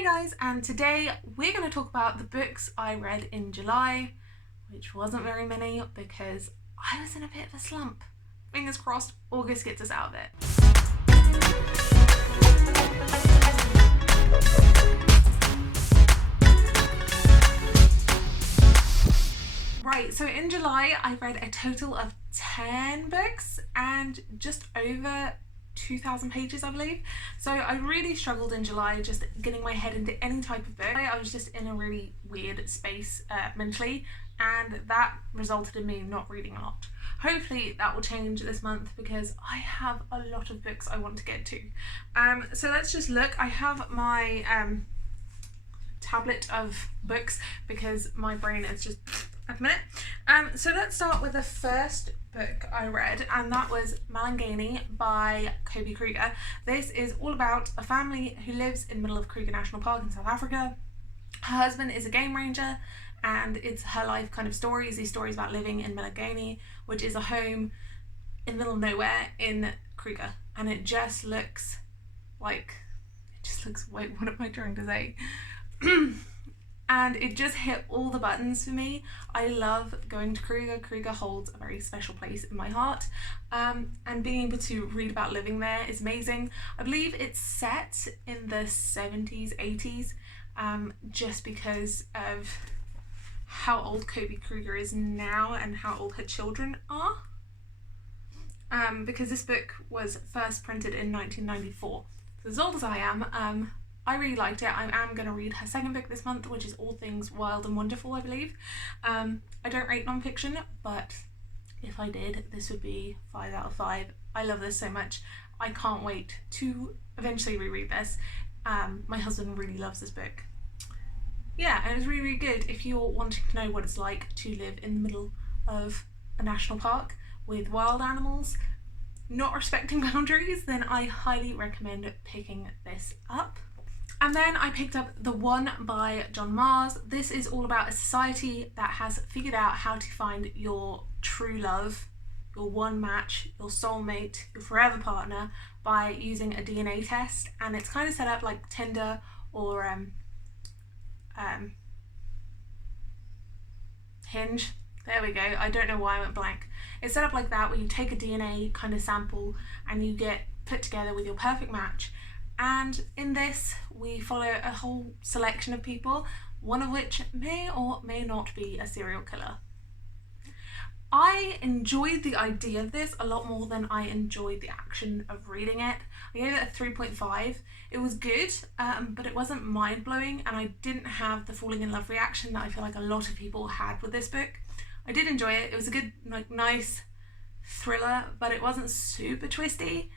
Hi guys, and today we're going to talk about the books I read in July, which wasn't very many because I was in a bit of a slump. Fingers crossed August gets us out of it. Right, so in July I read a total of 10 books and just over 2,000 pages, I believe. So I really struggled in July just getting my head into any type of book. I was just in a really weird space mentally, and that resulted in me not reading a lot. Hopefully that will change this month because I have a lot of books I want to get to. So let's just look. I have my tablet of books because my brain is just at a minute. So let's start with the first book I read, and that was Mahlangeni by Kobe Kruger. This is all about a family who lives in the middle of Kruger National Park in South Africa. Her husband is a game ranger, and it's her life kind of stories, these stories about living in Mangani, which is a home in the middle of nowhere in Kruger. And it just looks, wait, what am I trying to say? And it just hit all the buttons for me. I love going to Kruger. Kruger holds a very special place in my heart. And being able to read about living there is amazing. I believe it's set in the 70s, 80s, just because of how old Kobe Kruger is now and how old her children are. Because this book was first printed in 1994. So as old as I am, I really liked it. I am going to read her second book this month, which is All Things Wild and Wonderful, I believe. I don't rate non-fiction, but if I did, this would be 5 out of 5. I love this so much. I can't wait to eventually reread this. My husband really loves this book. Yeah, and it's really, really good if you're wanting to know what it's like to live in the middle of a national park with wild animals, not respecting boundaries, then I highly recommend picking this up. And then I picked up TheOne by John Mars. This is all about a society that has figured out how to find your true love, your one match, your soulmate, your forever partner by using a DNA test. And it's kind of set up like Tinder or Hinge. There we go. I don't know why I went blank. It's set up like that, where you take a DNA kind of sample and you get put together with your perfect match. And in this, we follow a whole selection of people, one of which may or may not be a serial killer. I enjoyed the idea of this a lot more than I enjoyed the action of reading it. I gave it a 3.5. It was good, but it wasn't mind-blowing, and I didn't have the falling in love reaction that I feel like a lot of people had with this book. I did enjoy it. It was a good, nice thriller, but it wasn't super twisty.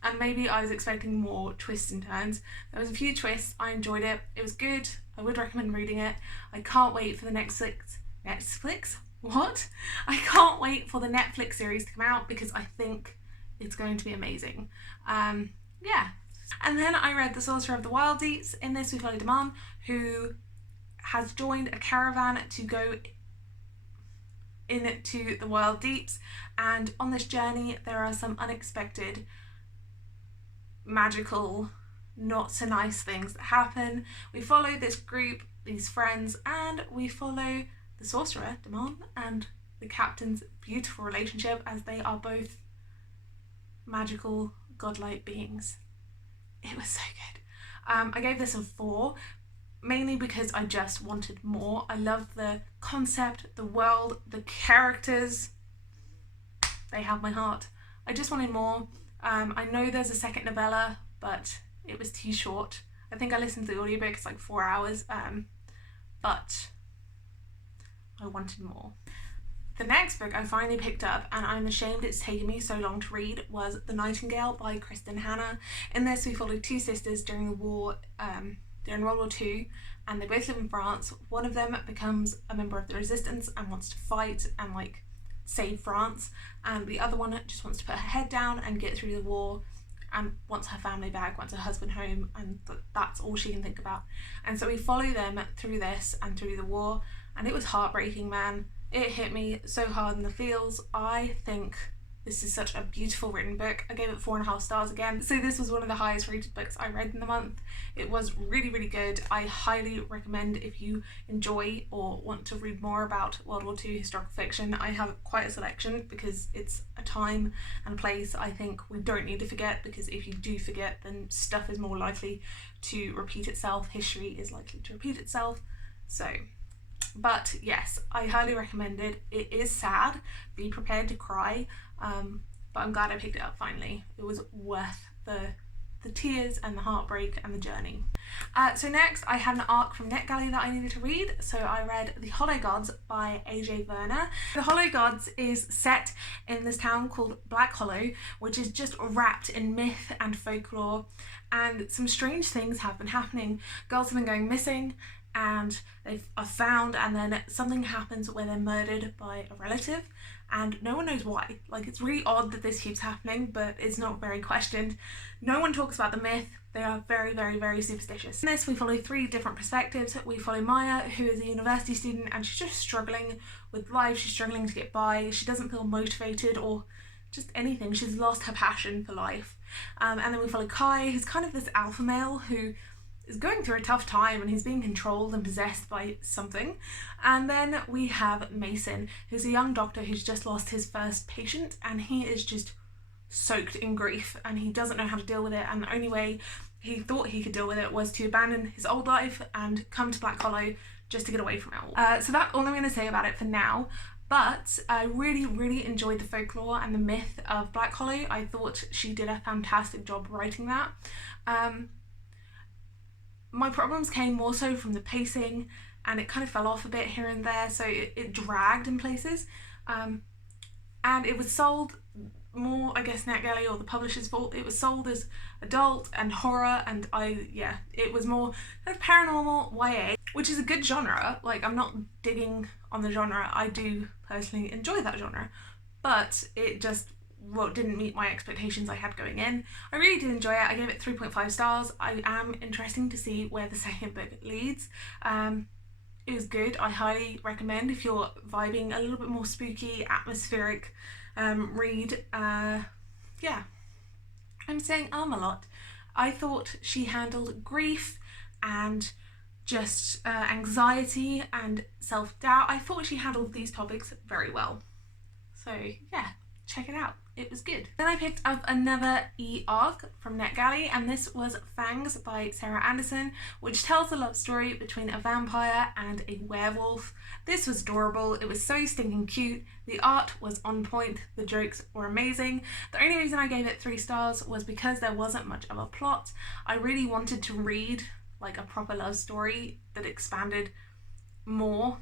And maybe I was expecting more twists and turns. There was a few twists. I enjoyed it. It was good. I would recommend reading it. I can't wait for the Netflix? What? I can't wait for the Netflix series to come out because I think it's going to be amazing. Yeah. And then I read The Sorcerer of the Wildeeps. In this we followed a mum who has joined a caravan to go into the Wildeeps, and on this journey there are some unexpected magical, not so nice things that happen. We follow this group, these friends, and we follow the sorcerer, TheOne, and the captain's beautiful relationship as they are both magical, godlike beings. It was so good. I gave this a 4, mainly because I just wanted more. I loved the concept, the world, the characters. They have my heart. I just wanted more. I know there's a second novella, but it was too short. I think I listened to the audiobook, it's like 4 hours, but I wanted more. The next book I finally picked up, and I'm ashamed it's taken me so long to read, was The Nightingale by Kristen Hanna. In this we followed 2 sisters during the war, during World War II, and they both live in France. One of them becomes a member of the resistance and wants to fight and save France, and the other one just wants to put her head down and get through the war and wants her family back, wants her husband home, and that's all she can think about. And so we follow them through this and through the war, and it was heartbreaking, man. It hit me so hard in the feels. I think This is such a beautiful written book. I gave it 4.5 stars again. So this was one of the highest rated books I read in the month. It was really, really good. I highly recommend if you enjoy or want to read more about World War II historical fiction. I have quite a selection because it's a time and a place I think we don't need to forget, because if you do forget, then stuff is more likely to repeat itself. History is likely to repeat itself. So, but yes, I highly recommend it. It is sad. Be prepared to cry. But I'm glad I picked it up finally. It was worth the tears and the heartbreak and the journey. So next I had an arc from NetGalley that I needed to read. So I read The Hollow Gods by AJ Werner. The Hollow Gods is set in this town called Black Hollow, which is just wrapped in myth and folklore, and some strange things have been happening. Girls have been going missing and they are found, and then something happens where they're murdered by a relative and no one knows why. Like, it's really odd that this keeps happening, but it's not very questioned. No one talks about the myth. They are very, very, very superstitious. In this, we follow 3 different perspectives. We follow Maya, who is a university student, and she's just struggling with life. She's struggling to get by. She doesn't feel motivated or just anything. She's lost her passion for life. And then we follow Kai, who's kind of this alpha male who is going through a tough time and he's being controlled and possessed by something. And then we have Mason, who's a young doctor who's just lost his first patient, and he is just soaked in grief and he doesn't know how to deal with it, and the only way he thought he could deal with it was to abandon his old life and come to Black Hollow just to get away from it all. So that's all I'm going to say about it for now. But I really, really enjoyed the folklore and the myth of Black Hollow. I thought she did a fantastic job writing that. My problems came more so from the pacing, and it kind of fell off a bit here and there, so it dragged in places. And it was sold more, I guess, NetGalley or the publisher's fault. It was sold as adult and horror, and it was more kind of paranormal YA, which is a good genre. Like, I'm not digging on the genre. I do personally enjoy that genre, but it just didn't meet my expectations I had going in. I really did enjoy it. I gave it 3.5 stars. I am interested to see where the second book leads. It was good. I highly recommend if you're vibing a little bit more spooky, atmospheric read. Yeah, I'm saying a lot. I thought she handled grief and just anxiety and self-doubt. I thought she handled these topics very well. So yeah, check it out. It was good. Then I picked up another e-arc from NetGalley, and this was Fangs by Sarah Anderson, which tells the love story between a vampire and a werewolf. This was adorable. It was so stinking cute. The art was on point. The jokes were amazing. The only reason I gave it 3 stars was because there wasn't much of a plot. I really wanted to read like a proper love story that expanded more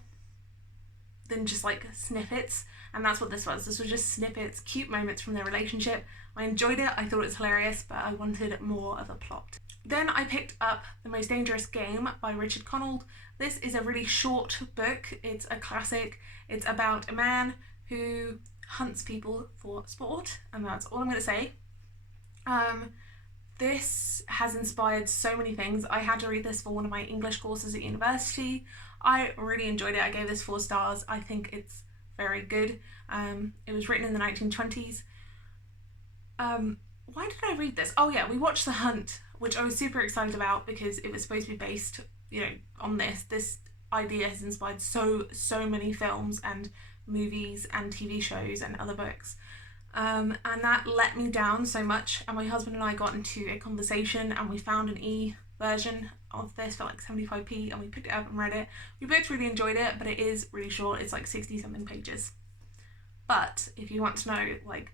than just like snippets, and that's what this was. This was just snippets, cute moments from their relationship. I enjoyed it. I thought it was hilarious, but I wanted more of a plot. Then I picked up The Most Dangerous Game by Richard Connell. This is a really short book. It's a classic. It's about a man who hunts people for sport, and that's all I'm going to say. This has inspired so many things. I had to read this for one of my English courses at university. I really enjoyed it. I gave this 4 stars. I think it's very good. It was written in the 1920s. Why did I read this? Oh yeah, we watched The Hunt, which I was super excited about because it was supposed to be based, on this. This idea has inspired so many films and movies and TV shows and other books. And that let me down so much, and my husband and I got into a conversation and we found an e-version of this for like 75p, and we picked it up and read it. We both really enjoyed it, but it is really short. It's like 60 something pages. But if you want to know like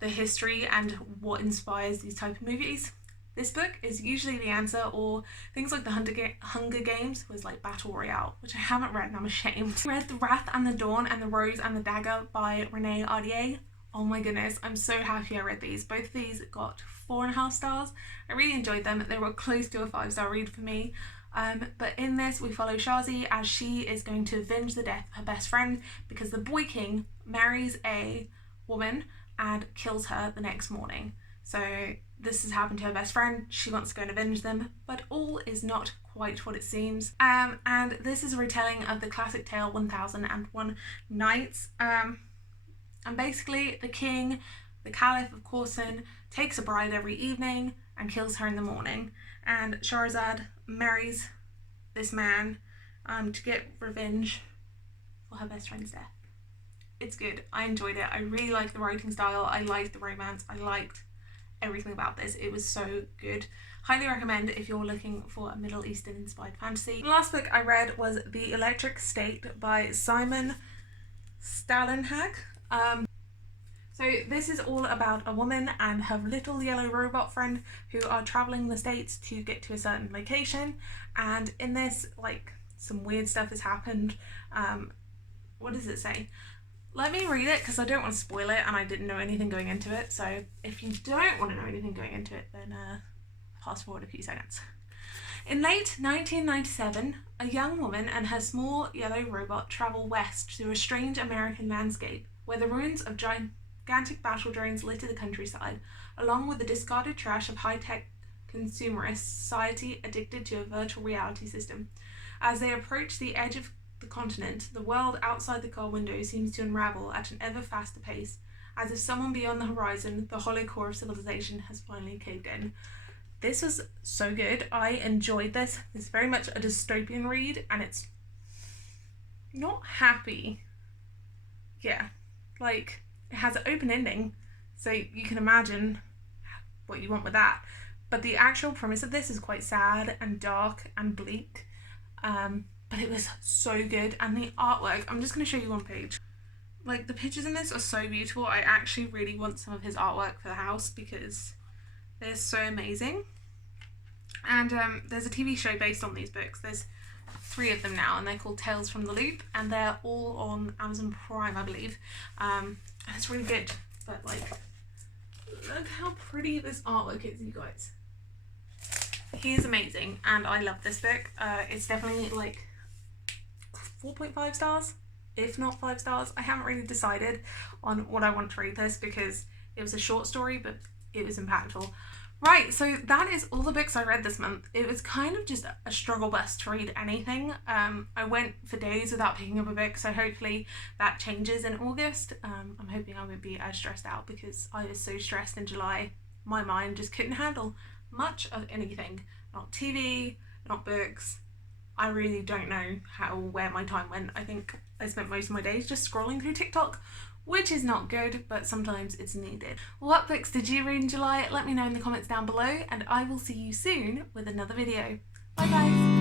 the history and what inspires these type of movies, this book is usually the answer. Or things like the Hunger Games was like Battle Royale, which I haven't read and I'm ashamed. I read The Wrath and the Dawn and The Rose and the Dagger by Renee Ardier. Oh my goodness, I'm so happy I read these. Both of these got 4.5 stars. I really enjoyed them. They were close to a 5-star read for me. But in this, we follow Shazi as she is going to avenge the death of her best friend because the Boy King marries a woman and kills her the next morning. So this has happened to her best friend. She wants to go and avenge them, but all is not quite what it seems. And this is a retelling of the classic tale 1001 Nights. And basically the king The Caliph of Khorasan takes a bride every evening and kills her in the morning, and Shahrazad marries this man to get revenge for her best friend's death. It's good. I enjoyed it. I really liked the writing style. I liked the romance. I liked everything about this. It was so good. Highly recommend if you're looking for a Middle Eastern inspired fantasy. The last book I read was The Electric State by Simon Stalenhag. So this is all about a woman and her little yellow robot friend who are traveling the states to get to a certain location, and in this, like, some weird stuff has happened. What does it say? Let me read it because I don't want to spoil it and I didn't know anything going into it, so if you don't want to know anything going into it, then fast forward a few seconds. In late 1997, a young woman and her small yellow robot travel west through a strange American landscape where the ruins of gigantic battle drones litter the countryside, along with the discarded trash of high-tech consumerist society addicted to a virtual reality system. As they approach the edge of the continent, the world outside the car window seems to unravel at an ever faster pace, as if someone beyond the horizon, the hollow core of civilization, has finally caved in. This was so good. I enjoyed this. It's very much a dystopian read, and it's not happy. Yeah, like, it has an open ending, so you can imagine what you want with that. But the actual premise of this is quite sad and dark and bleak. But it was so good, and the artwork, I'm just going to show you one page. Like, the pictures in this are so beautiful. I actually really want some of his artwork for the house because they're so amazing. And there's a TV show based on these books. There's 3 of them now, and they're called Tales from the Loop, and they're all on Amazon Prime, I believe. And it's really good, but, like, look how pretty this artwork is, you guys. He is amazing, and I love this book. It's definitely, like, 4.5 stars, if not 5 stars. I haven't really decided on what I want to rate this because it was a short story, but it was impactful. Right, so that is all the books I read this month. It was kind of just a struggle bus to read anything. I went for days without picking up a book, so hopefully that changes in August. I'm hoping I won't be as stressed out because I was so stressed in July. My mind just couldn't handle much of anything. Not TV, not books. I really don't know where my time went. I think I spent most of my days just scrolling through TikTok, which is not good, but sometimes it's needed. What books did you read in July? Let me know in the comments down below, and I will see you soon with another video. Bye guys!